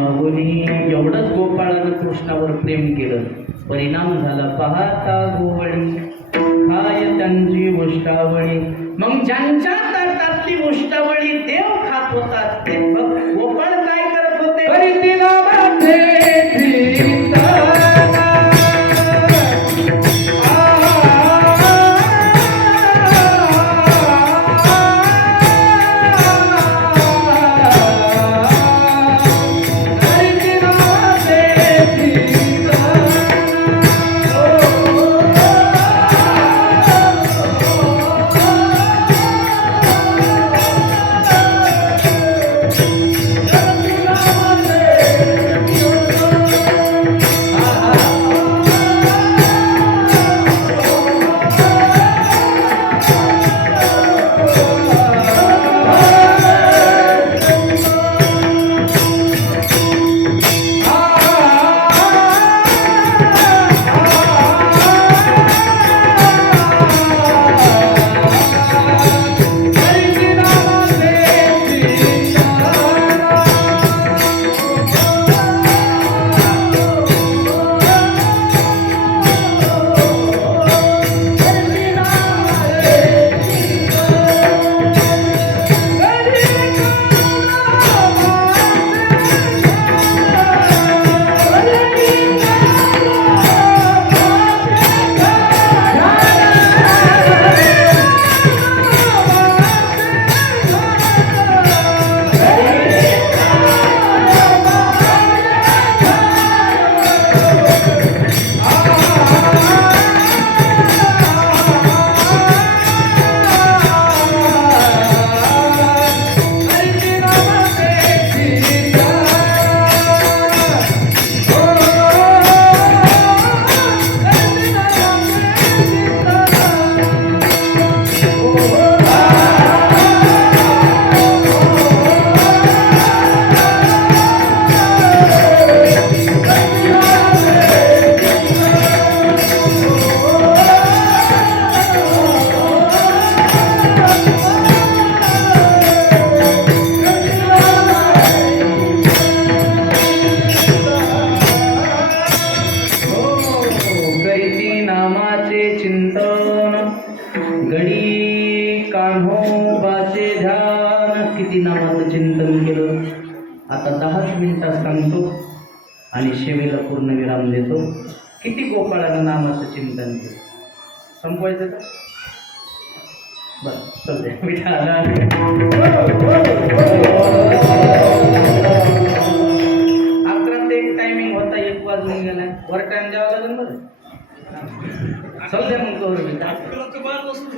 गुणी एवढंच गोपाळानं कृष्णावर प्रेम केलं. परिणाम झाला. पाहता गोवळी. खाय त्यांची गोष्टावळी मग ज्यांच्या ताटातली गोष्टावळी देव खात होतात ते गोपाळ काय करत होते? तिला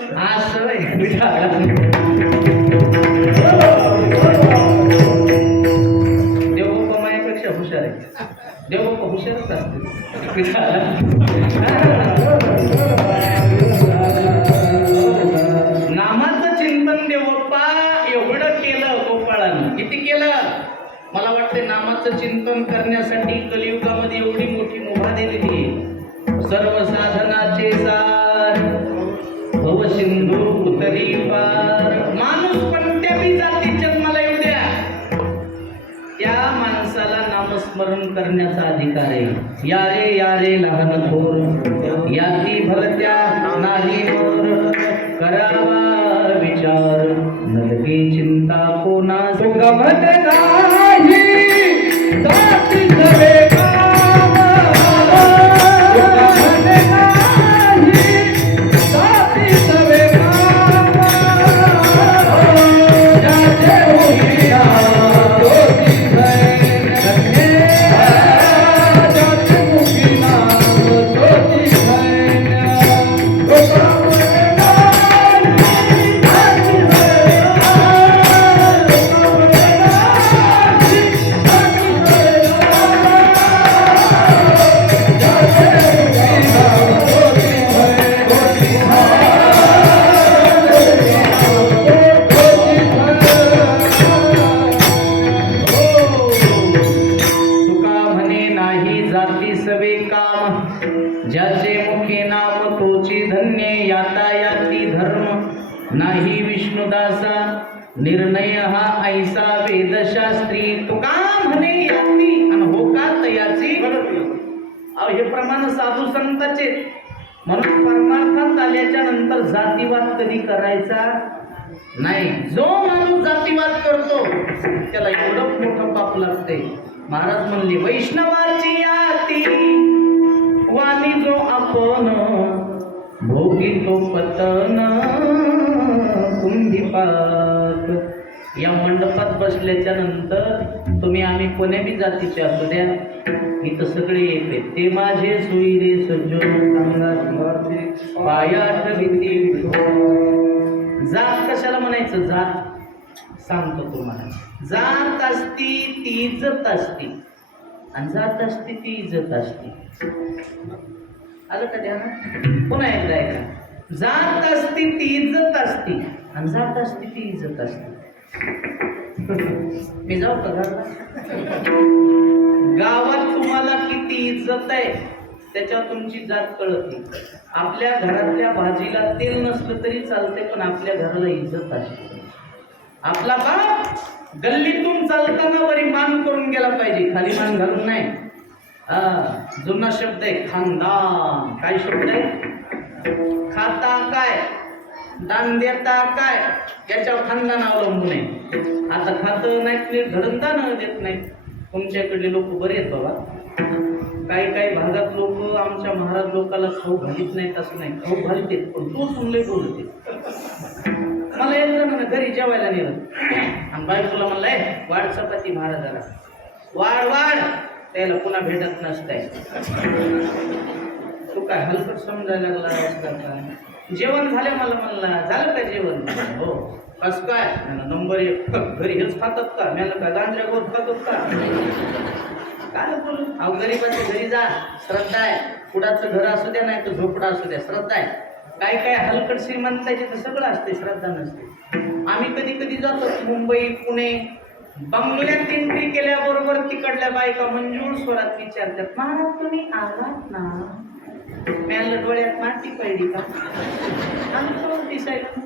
Ah, स्मरण करण्याचा अधिकार आहे. यारे यारे लहान थोर. याती भरत्या नाही थोर करावा विचार. नलगी चिंता कोणा सुगमत नाही. जातीवाद कधी करायचा? नाही जो माणूस जातीवाद करतो त्याला एवढं मोठं पाप लागते महाराज म्हणले वैष्णवाची आती वाणी जो आपण भोगी तो पतन कुंभिपात या मंडपात बसल्याच्या नंतर तुम्ही आम्ही कोण्या बी जातीचे असू द्या इथं सगळे येते. ते माझे सुईरे सज्जन. सांगा पायात जात कशाला म्हणायचं? जात सांगतो तुम्हाला. जात असती ती इज्जत असती. आणि जात असती ती इज्जत असती. आलं का ध्यान? पुन्हा एकदा ऐका. जात असती ती इज्जत असती. आणि जात असती ती इज्जत असती. मी जाऊ गावात तुम्हाला किती इज्जत आहे त्याच्यावर तुमची जात कळत नाही. आपल्या घरातल्या भाजीला तेल नसलं तरी चालते पण आपल्या घराला इज्जत असते आपला बाप गल्लीतून चालताना वरी मान करून गेला पाहिजे खाली मान घालून नाही. हा जुना शब्द आहे खानदान. काय शब्द आहे? खाता काय? दान देता काय? याच्यावर खानदान अवलंबून आहे. आता खातं नाहीत नीट धरून दान देत नाही तुमच्याकडले लोक बरे आहेत बाबा. काही काही भागात लोक आमच्या महाराज लोकाला खाऊ घालीत नाहीत असं नाही. खाऊ घालते पण तो सुनले बोलते मला एक जण घरी जेवायला नेलं आणि बायकोला म्हणलंय वाढ चपाती महाराजाला. वाढ वाढ. त्याला पुन्हा भेटत नसताय. तू काय हलकट समजायला लागला जेवण झालं मला म्हणला झालं काय जेवण? हो. कस काय? नंबर एक. घरी हेच खातात का? मला काय गांजऱ्या गोर खातात का? काय बोलू? अहो गरीबाच्या घरी जा. श्रद्धा आहे. कुडाचं घर असू द्या नाही तर झोपडा असू द्या. श्रद्धा आहे. काय काय हलकट श्रीमंताचे तर सगळं असते श्रद्धा नसते. आम्ही कधी कधी जातो मुंबई पुणे. बंगल्यात एंट्री केल्याबरोबर तिकडल्या बायका मंजूळ स्वरात विचारतात महाराज तुम्ही आलात ना? म्याला डोळ्यात माती पडली का? आमचं दिसायला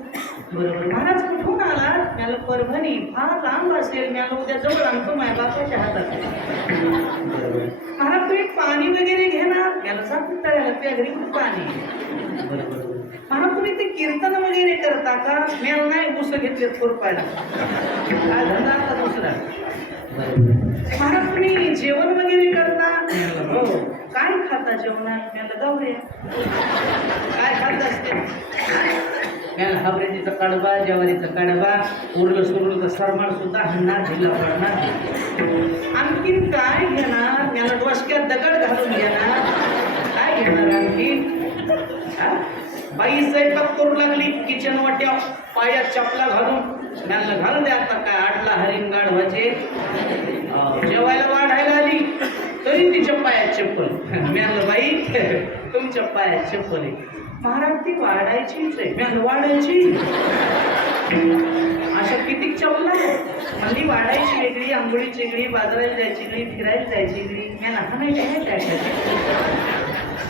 बरोबर महाराज कुठून आला मला परभणी फार लांब असेल म्याला उद्या जवळ आणतो माझ्या बापाच्या हातात. महाराज तुम्ही पाणी वगैरे घेणार? याला सांगतो तळ्याला? त्या घरी खूप पाणी महाराज तुम्ही ते कीर्तन वगैरे करता का? मेल नाही उस घेतले थोरपायला काय धंदा आता दुसरा. महाराज तुम्ही जेवण वगैरे करता? हो. काय खाता जेवणात मेला गावरे काय खात असते? मेला हाबरेटीचा कडबा ज्वारीचा कडबा उरलं सुरलं तर सरमाळ सुद्धा हणणार ढिला पडणार आणखीन काय घेणार? याला डोसक्यात दगड घालून घेणार. काय घेणार आणखीन? हा? बाई स्वयंपाक करू लागली किचन वाट्या पायात चपला घालून. त्यांना घालून द्या आता काय आडला गाढवाचे अं, जेवायला वाढायला आली. तरी तिच्या पायात चप्पल. मी आणलं बाई तुमच्या पायात चप्पल आहे. महाराज ती वाढायचीच आहे. मी आणलं वाढायची अशा किती चपला म्हणजे वाढायची वेगळी आंघोळी वेगळी बाजाराला जायची वेगळी फिरायला जायची वेगळी. मी म्हणलं, हा नाही.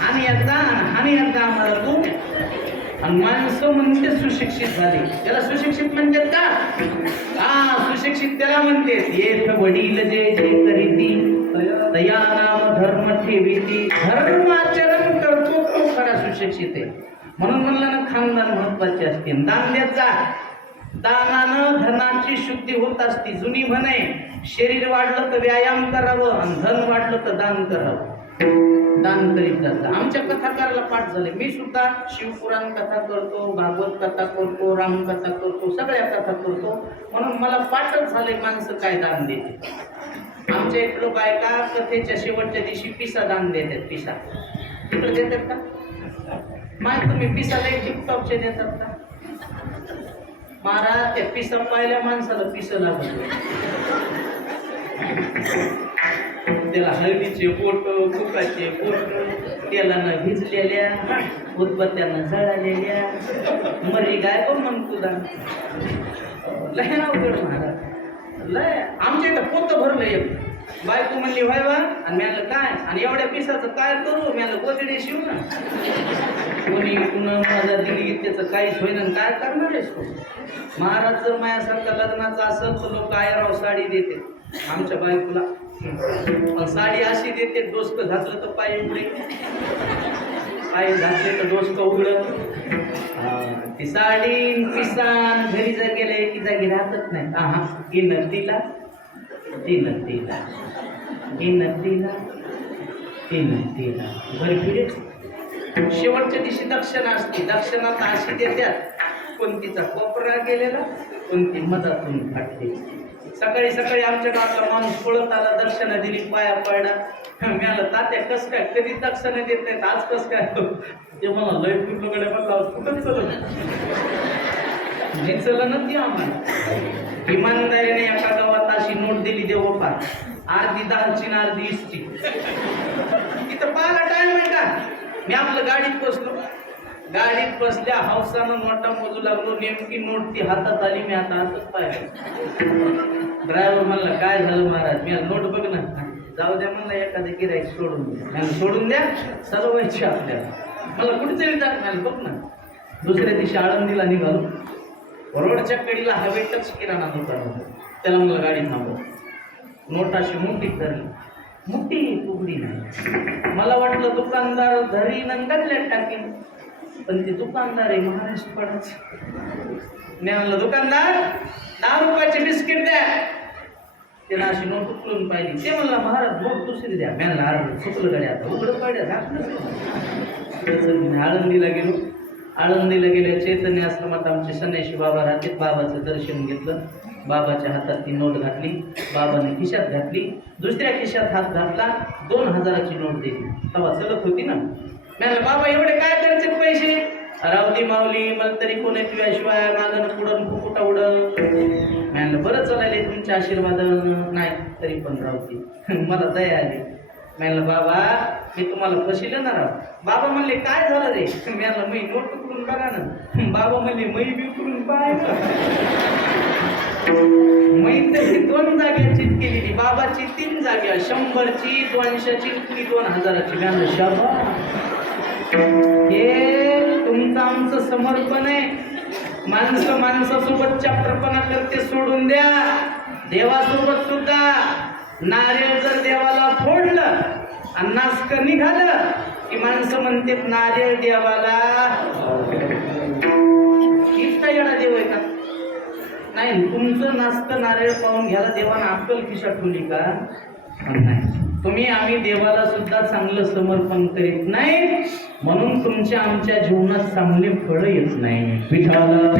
आणि एकदा आणि एकदा आम्हाला तू आणि माणसं म्हणते सुशिक्षित झाले. त्याला सुशिक्षित म्हणतात का? हा सुशिक्षित त्याला म्हणते येथ वडील जे जे करीती दयाराम धर्म ठेवीती धर्माचरण करतो तो खरा सुशिक्षित आहे. म्हणून म्हणलं ना खानदान महत्त्वाचे असते. दान देत दानानं धनाची शुद्धी होत असती. जुनी म्हणे शरीर वाढलं तर व्यायाम करावं आणि धन वाढलं तर दान करावं. दान करीत जातं. आमच्या कथाकाराला पाठ झाले मी सुद्धा शिवपुराण कथा करतो भागवत कथा करतो रामकथा करतो सगळ्या कथा करतो. म्हणून मला पाठच झाले माणसं काय दान देते आमच्या इकडं बायका कथेच्या शेवटच्या दिवशी पिसा दान देतात पिसा. तिकडे देतात का? माय तुम्ही पिसाला एक टिपटॉपचे देतात का? महाराज त्या पिसा पाहिल्या माणसाला पिस लागत त्याला हळदीचे पोट कुकाचे पोट तेलानं भिजलेल्या उत्पत्त्यानं जळालेल्या. मरी गाय पण म्हण तुला. लय अवघड महाराज. लय आमच्या इथं पोत भरलं एक बायको म्हणली व्हाय बा. आणि म्यालं काय? आणि एवढ्या पिसाचं काय करू? मी गोदडे शिव ना कोणी कुणा माझा दिली त्याचं काहीच होईना. आणि काय करणार आहेस महाराज जर माझ्यासारखं लग्नाचं असेल तर लोक आयराव साडी देते. आमच्या बायकोला पण साडी अशी देते डोसक घातलं तर पाय उघडे. पाय घातले तर डोसक उघडत ती साडी पिसान घरी जर गेले की जागी राहतच नाही. हा ही. नदीला ती नदीला. ही नदीला ती नदीला. बरं फिरे शेवटच्या दिवशी दक्षिणा असते. दक्षिणा तर अशी देत्यात कोणतीचा कोपरा गेलेला कोणती मधातून फाटली सकाळी सकाळी आमच्या गावातला माणूस पळत आला दक्षिणा दिली पाया पडला. मी आलं तात्या कस काय? कधी दक्षिणा देत नाहीत? आज कस काय? ते मला लय पूर्णकडे म्हणला कुठं चल हे चलनच ती आम्हाला. इमानदारीने एका गावात अशी नोट दिली देवोपा अर्धी दहाची ना अर्धी इसची तिथं पाहायला टाइम आहे का? मी आपलं गाडीत बसलो. गाडीत बसल्या हौसानं मोठा मोजू लागलो. नेमकी नोट ती हातात आली मी आता असंच पाहिलं. ड्रायव्हर म्हणला काय झालं महाराज? मी नोट बघ ना. जाऊ द्या म्हणलं एखादं गिरायक सोडून द्या. म्हणलं, सोडून द्या सर्वांची आपल्याला. मला कुठेतरी जात नाही बघ ना. दुसऱ्या दिवशी आळंदीला निघालो. रोडच्या कडीला हवेतच किराणा दुकान होतं. त्याला मला गाडी थांबव. नोट अशी मोठी धरली. मोठी उघडी नाही. मला वाटलं दुकानदार धरी नंगडल्यात टाकीन. पण ते दुकानदार आहे महाराष्ट्रपडाच मी म्हणलं दुकानदार दहा रुपयाचे बिस्किट द्या. त्यांना अशी नोट उचलून पाहिली. ते म्हणला महाराज नोट दुसरी द्या. मी आरड अरे गाडी आता उघडं पाड्या झाकलं मी आळंदीला गेलो. आळंदीला गेल्या चैतन्य आश्रमात आमचे सन्याशी बाबा राहते. बाबाचं दर्शन घेतलं. बाबाच्या हातात ती नोट घातली. बाबाने खिशात घातली. दुसऱ्या खिशात हात घातला. दोन हजाराची नोट दिली. तेव्हा चलत होती ना. मी बाबा एवढे काय करायचे पैसे? रावती माऊली मला तरी कोण तुझ्याशिवाय मागणं पुढं फुकुटा उडं म्हणलं बरं चालायले तुमच्या आशीर्वाद नाही तरी पण रावती. मला दया आली. म्हणलं बाबा मी तुम्हाला फसिलं ना राव. बाबा म्हणले काय झालं रे? म्हणलं मी नोट उकडून बघा ना. बाबा म्हणले मै बी उकडून पाय मै तशी दोन जाग्याची केलेली. बाबाची तीन जाग्या शंभरची दोनशेची दोन हजाराची. म्हणलं शाबा हे तुमचं आमचं समर्पण आहे. माणसं माणसासोबत चॅप्टरपणा करते सोडून द्या. देवासोबत सुद्धा. नारळ जर देवाला फोडलं आणि नास्क निघालं की माणसं म्हणते नारळ देवाला इतका येणार देव आहे का? नाही तुमचं नास्त नारळ पाहून घ्यायला देवानं अक्कल खिशा ठेवली का? नाही. तुम्ही आम्ही देवाला सुद्धा चांगलं समर्पण करीत नाही म्हणून तुमच्या आमच्या जीवनात चांगले फळं येत नाही. विठाला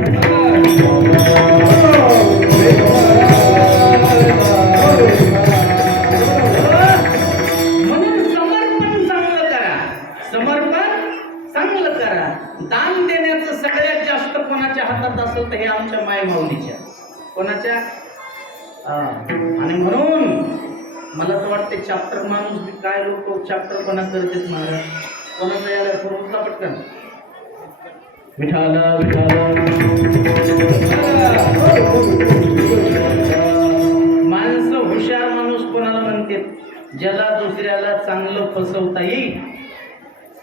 म्हणून समर्पण चांगलं करा. समर्पण चांगलं करा. दान देण्याचं सगळ्यात जास्त कोणाच्या हातात असेल तर हे आमच्या माय माऊलीच्या कोणाच्या आणि म्हणून मला तर वाटते चॅप्टर माणूस काय लोक चॅप्टरपणा करतात महाराज. कोणाचा याला स्वरूपचा पटकन? विठाला विठाला. माणसं हुशार माणूस कोणाला म्हणते ज्याला दुसऱ्याला चांगलं फसवता येईल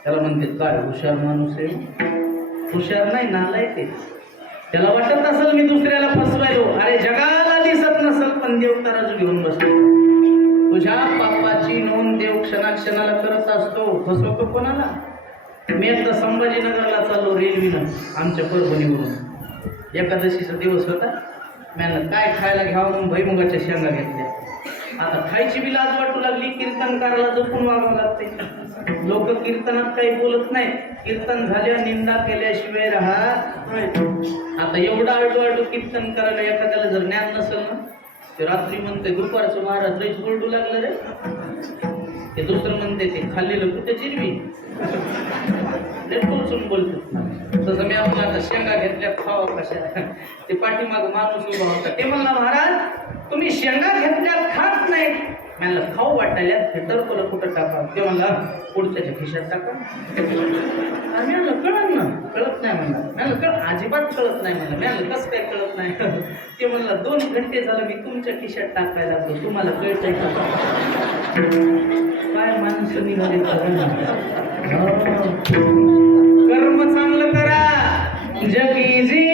त्याला म्हणते काय हुशार माणूस आहे? हुशार नाही नालायक आहे. त्याला वाटत असेल मी दुसऱ्याला फसवायलो. अरे जगाला दिसत नसेल पण देव तराजू घेऊन बसतो तुझ्या पापाची नोंद देव क्षणाक्षणाला करत असतो. फसवतो कोणाला? मी आता संभाजीनगरला चाललो रेल्वेनं आमच्या परभणीवरून. एकादशीचा दिवस होता. मॅनं काय खायला घ्यावं म्हणून भैमुगाच्या शेंगा घेतल्या. आता खायची बी लाज वाटू लागली कीर्तनकाराला जपून वागावं लागते. लोक कीर्तनात काही बोलत नाही. कीर्तन झाल्यावर निंदा केल्याशिवाय राहा आता एवढा आळटू आळटू कीर्तन करायला एखाद्याला जर ज्ञान नसेल ना ते रात्री म्हणते दुपारचं महाराज लईच बोलू लागलं रे. ते दुसरं म्हणते ते खाल्लेलं कुठे चिरवी टोचून बोलतो तसं मी आपण आता शेंगा घेतल्या खावा कशा. ते पाठीमाग माणूस उभा होता. ते म्हणला महाराज तुम्ही शेंगा घेतल्यात खात नाही म्हणलं खाऊ वाटायला हे तुला कुठं टाका ते म्हणलं पुढच्या खिशात टाका आम्ही म्हणलं कळत ना. कळत नाही म्हणलं. म्हणलं कळ अजिबात कळत नाही म्हणलं. म्हणलं कसं काय कळत नाही? ते म्हणलं दोन घंटे झालं मी तुमच्या खिशात टाकायला लागलो तुम्हाला कळतंय का? काय माणसं निघाले हो. कर्म चांगलं करा. जगी जी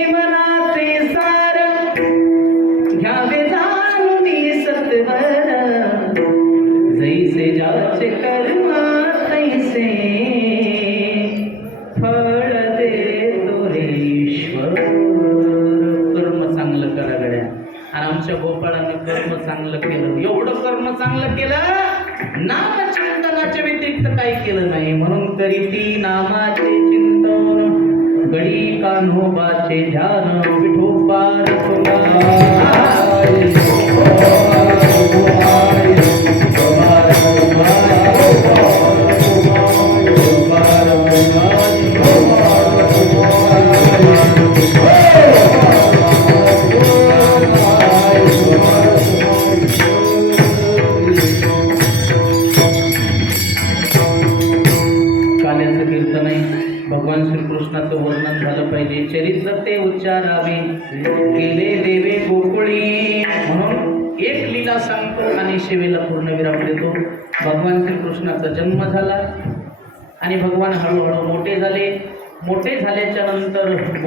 ध्यान विठोबा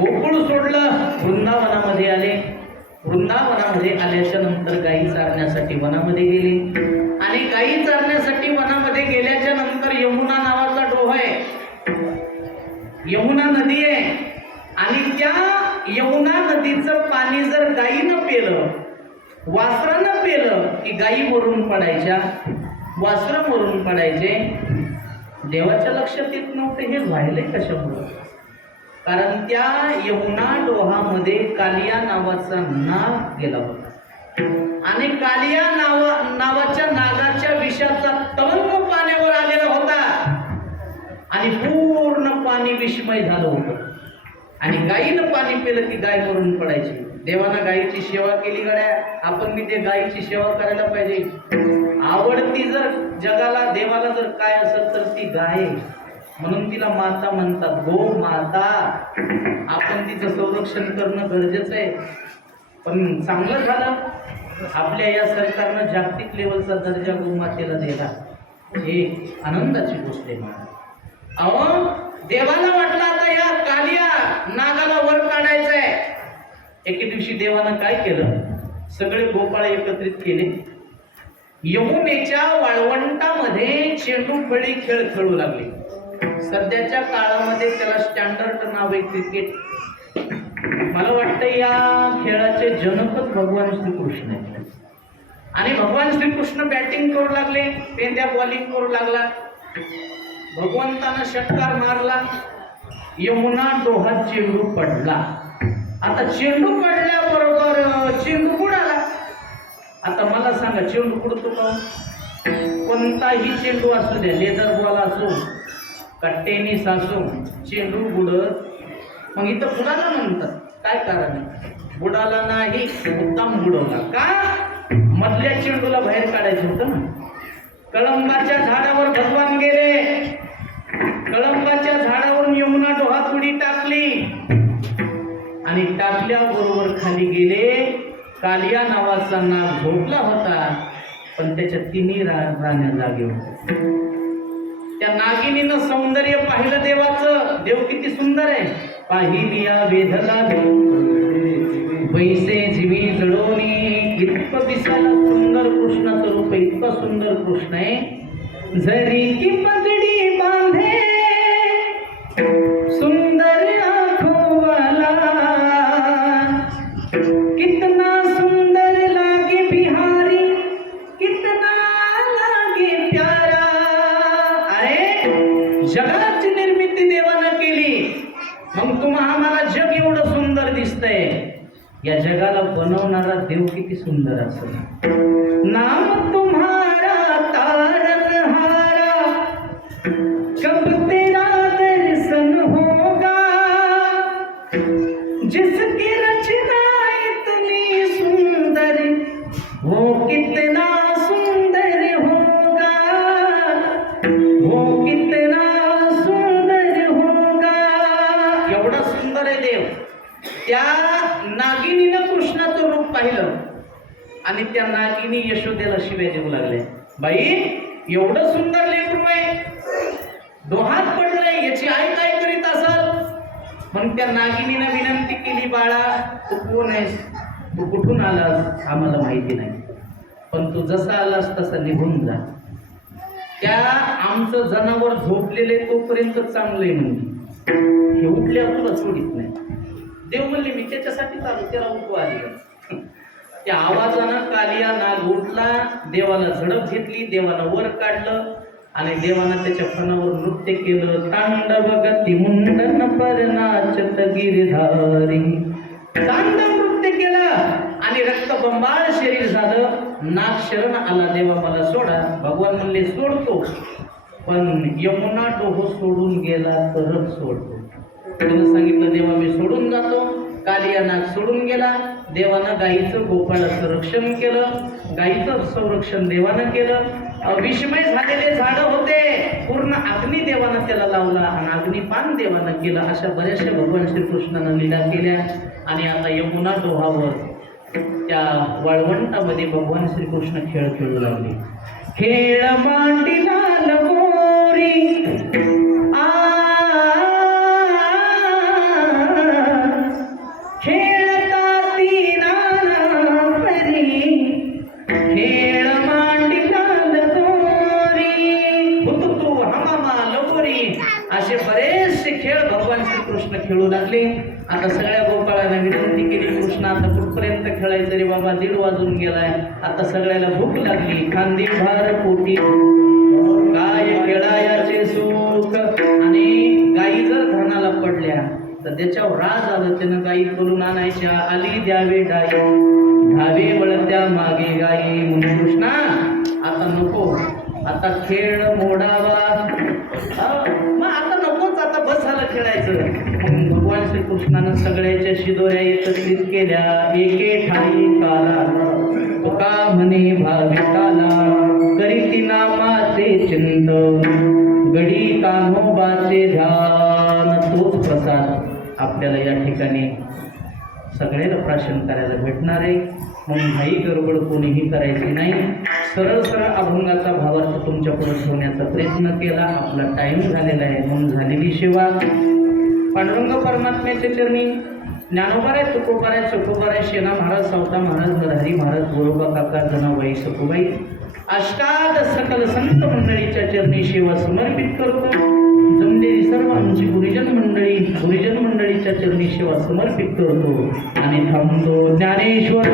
गोकुळ सोडलं वृंदावनामध्ये आले. वृंदावनामध्ये आल्याच्यानंतर गायी चारण्यासाठी वनामध्ये गेले. आणि गायी चारण्यासाठी वनामध्ये गेल्याच्यानंतर यमुना नावाचा डोह आहे. यमुना नदी आहे. आणि त्या यमुना नदीचं पाणी जर गायीनं पेलं वासरानं पेलं की गायी मरून पडायच्या वासरं मरून पडायचे देवाच्या लक्षात येत नव्हते हे व्हायले कशामुळं? कारण त्या यमुना डोहामध्ये कालिया नावाचा नाग गेला होता. आणि कालिया नावा नावाच्या नागाच्या विषाचा तवंग पाण्यावर आलेला होता. आणि पूर्ण पाणी विस्मय झालं होतं. आणि गायीनं पाणी पिलं की गाय मरून पडायची. देवानं गायीची सेवा केली गड्या. आपण मी ते गायीची सेवा करायला पाहिजे. आवडती जर जगाला देवाला जर काय असेल तर ती गाय. आहे. म्हणून तिला माता म्हणतात गो माता आपण तिचं संरक्षण करणं गरजेचं आहे. पण चांगलं झालं. आपल्या या सरकारनं जागतिक लेवलचा दर्जा गोमातेला दिला. हे आनंदाची गोष्ट आहे अहो देवाला वाटलं आता या कालिया नागाला वर काढायचंय. एके दिवशी देवानं काय केलं? सगळे गोपाळ एकत्रित केले. यमुनेच्या वाळवंटामध्ये चेंडू फळी खेळ खेळू लागले. सध्याच्या काळामध्ये त्याला स्टँडर्ड नाव आहे क्रिकेट मला वाटतं या खेळाचे जनकच भगवान श्रीकृष्ण आहे आणि भगवान श्रीकृष्ण बॅटिंग करू लागले पेंद्या बॉलिंग करू लागला. भगवंतानं षटकार मारला. यमुना डोहात चेंडू पडला. आता चेंडू पडल्याबरोबर चेंडू बुडाला आता मला सांगा चेंडू बुडतो का कोणताही चेंडू असू द्या लेदर बॉल असो कट्टेने सासू चेंडू बुड मग इथं बुडाला म्हणतात. काय कारण आहे? बुडाला नाही उत्तम बुडवला. का? मधल्या चेंडूला बाहेर काढायचं होतं ना. कळंबाच्या झाडावर भगवान गेले. कळंबाच्या झाडावरून यमुना डोहात उडी टाकली. आणि टाकल्याबरोबर खाली गेले. कालिया नावाचा नाग झोपला होता. पण त्याच्या तिन्ही रा राण्या जागे होत्या. त्या नागिनीनं सौंदर्य पाहिलं देवाचं. देव किती सुंदर आहे. पाहिलिया वेधला पैसे जीवी जडोनी. इतकं दिसायला सुंदर कृष्णाचं रूप इतकं सुंदर कृष्ण आहे. जरी की पगडी बांधे जगाची निर्मिती देवानं केली. मग तुम्हा आम्हाला जग एवढं सुंदर दिसतंय. या जगाला बनवणारा देव किती सुंदर असेल. नाम त्या यशोदेला शिव्या देऊ लागले. बाई एवढं सुंदर लेकरू आहे. डोहात पडलंय याची आई काय करीत असल? मग त्या नागिनीनं विनंती केली बाळा तू कोण आहेस? तू कुठून आलास? आम्हाला माहिती नाही. पण तू जसा आलास तसा निघून जा. त्या आमचं जनावर झोपलेले तोपर्यंत चांगले म्हणजे हे उठल्या तुला सोडित नाही. देव म्हणले मी त्याच्यासाठी चालू त्याला उठवा. आली त्या आवाजानं कालिया नाग उठला देवाला झडप घेतली देवाला वर काढलं आणि देवानं त्याच्या फणावर नृत्य केलं. तांडव गती मुंडन पर नाचत गिरधारी. तांडव नृत्य केलं आणि रक्तबंबाळ शरीर झालं. नाग शरण आला देवा मला सोडा. भगवान म्हणले सोडतो. पण यमुना डोहो सोडून गेला तरच सोडतो. सांगितलं देवा मी सोडून जातो. कालिया नाग सोडून गेला. देवानं गाईचं गोपाळाचं रक्षण केलं. गाईचं संरक्षण देवानं केलं. विषमय झालेले झाडं होते. पूर्ण अग्नी देवानं त्याला लावला आणि अग्निपान देवानं केलं अशा बऱ्याचशा भगवान श्रीकृष्णानं लीला केल्या. आणि आता यमुना डोहावर त्या वाळवंटामध्ये भगवान श्रीकृष्ण खेळ खेळू लागले. खेळ मांडी लाल आ बरेचसे खेळ भगवान श्रीकृष्ण खेळू लागले. आता सगळ्या गोपाळाने विनंती केली कृष्ण आता कुठपर्यंत खेळायचं रे बाबा? दीड वाजून गेलाय. आता सगळ्याला भूक लागली. खांदी भार पोटी. काय खेळायाचे सुख? आणि गायी जर धानाला पडल्या तर त्याच्यावर राज आलं त्यानं गायी करून आणायच्या. आली द्यावे डाई. धावे वळत्या मागे गाई. म्हणून कृष्णा आता नको. आता खेळ मोडावा. खेळायचं. भगवान श्रीकृष्णानं सगळ्याच्या शिदोऱ्या एकत्रित केल्या. एके ठाई काला. तुका म्हणे भाविकाला करीती नामाचे चिंत. गडी कान्होबाचे ध्यान. तोच प्रसाद आपल्याला या ठिकाणी सगळ्याला प्राशन करायला भेटणार आहे. म्हणून भाई गडबड कोणीही करायची नाही. सरळ सरळ अभंगाचा भावार्थ तुमच्यापुढे ठेवण्याचा प्रयत्न केला. आपला टाईम झालेला आहे. म्हणून झालेली सेवा पांडुरंग परमात्म्याच्या चरणी ज्ञानोबाराय तुकोबाराय चकोबाराय शेना महाराज सावता महाराज नरहरी महाराज गोरोबा काका जनाबाई सकुबाई अष्टाद सकल संत मंडळीच्या चरणी सेवा समर्पित करतो जमलेली सर्व आमची गुरुजन मंडळी गुरुजन मंडळीच्या चरणी सेवा समर्पित करतो. आणि थांबतो ज्ञानेश्वर.